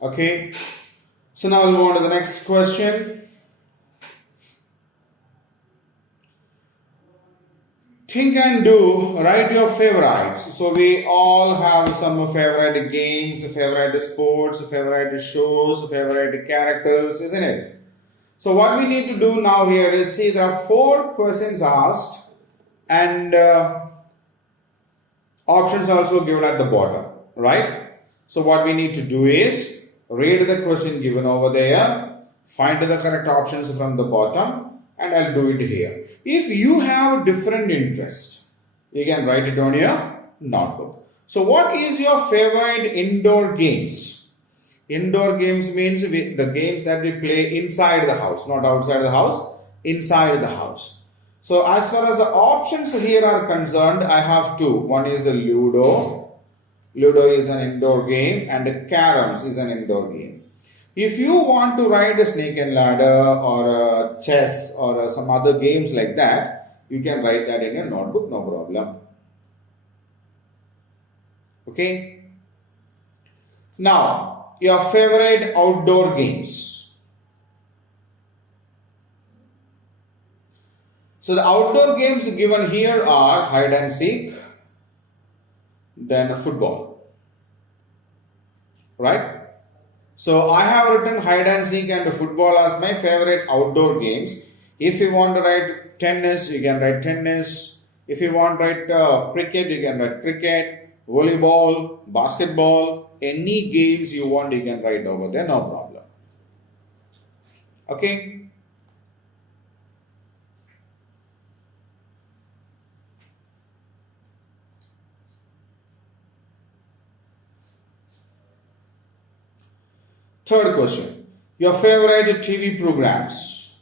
Okay. So now we'll move on to the next question. Think and do, write your favorites. So we all have some favorite games, favorite sports, favorite shows, favorite characters, isn't it? So what we need to do now here is see there are four questions asked and options also given at the bottom, right? So what we need to do is read the question given over there, find the correct options from the bottom, and I'll do it here. If you have different interest, you can write it on your notebook. So what is your favorite indoor games? Indoor games means the games that we play inside the house, not outside the house, inside the house. So as far as the options here are concerned, I have two. One is the Ludo. Ludo is an indoor game and the Caroms is an indoor game. If you want to write a snake and ladder or a chess or some other games like that, you can write that in your notebook, no problem. Okay. Now, your favorite outdoor games. So the outdoor games given here are hide and seek, then football, right? So I have written hide and seek and football as my favorite outdoor games. If you want to write tennis, you can write tennis. If you want to write cricket, you can write cricket, volleyball, basketball, any games you want, you can write over there, no problem. Okay. Third question, your favorite TV programs.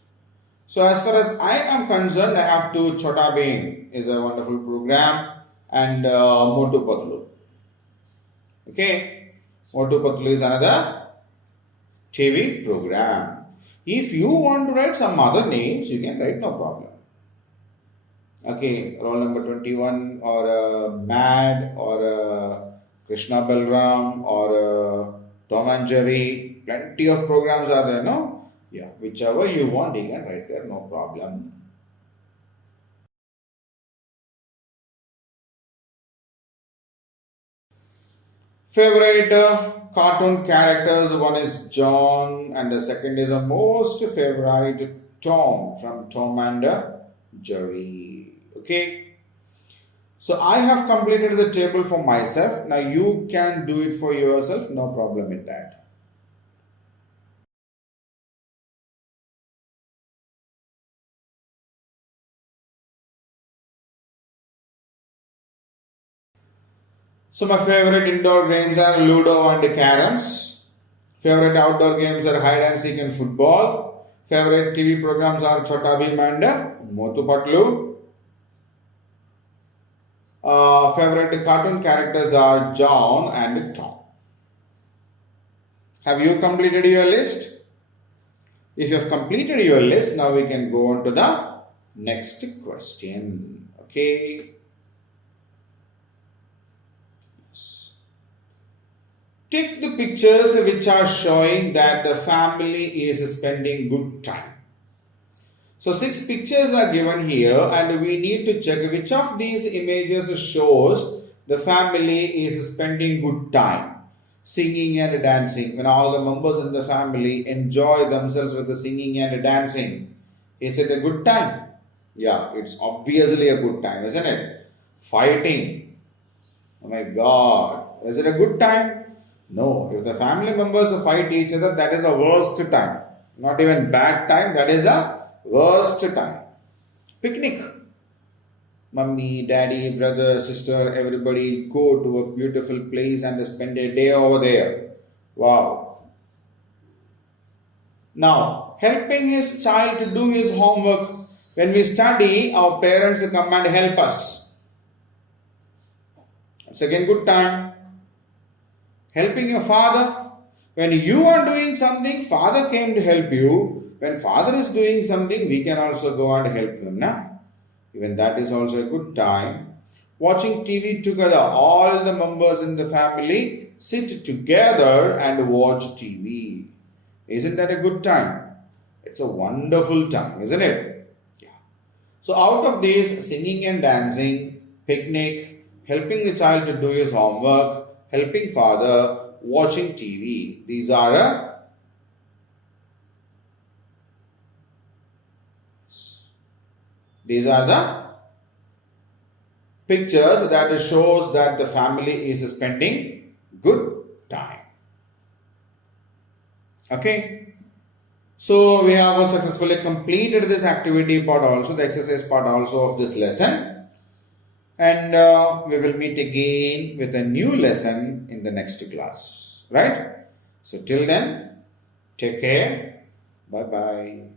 So as far as I am concerned, I have to Chota Bheem is a wonderful program and Motu Patlu. Okay, Motu Patlu is another TV program. If you want to write some other names, you can write, no problem. Okay, roll number 21 or Mad or Krishna Balram or Tom and Jerry. Plenty of programs are there, no? Yeah, whichever you want, you can write there, no problem. Favorite cartoon characters, one is John and the second is a most favorite Tom from Tom and Jerry. Okay. So I have completed the table for myself. Now you can do it for yourself, no problem with that. So my favorite indoor games are Ludo and Caroms. Favorite outdoor games are hide and seek and football. Favorite TV programs are Chota Bheem and Motu Patlu. Favorite cartoon characters are John and Tom. Have you completed your list? If you have completed your list, now we can go on to the next question. Okay. Take the pictures which are showing that the family is spending good time. So 6 pictures are given here and we need to check which of these images shows the family is spending good time. Singing and dancing. When all the members in the family enjoy themselves with the singing and dancing. Is it a good time? Yeah, it's obviously a good time, isn't it? Fighting. Oh my God. Is it a good time? No. If the family members fight each other, that is a worst time. Not even bad time, that is a worst time. Picnic. Mummy, daddy, brother, sister, everybody go to a beautiful place and spend a day over there. Wow. Now, helping his child to do his homework. When we study, our parents come and help us. It's again good time. Helping your father. When you are doing something, father came to help you. When father is doing something, we can also go and help him. Na? Even that is also a good time. Watching TV together, all the members in the family sit together and watch TV. Isn't that a good time? It's a wonderful time, isn't it? Yeah. So out of these, singing and dancing, picnic, helping the child to do his homework, helping father, watching TV. These are the pictures that shows that the family is spending good time. Okay. So we have successfully completed this activity part also, the exercise part also of this lesson. And we will meet again with a new lesson in the next class. Right? So till then, take care. Bye-bye.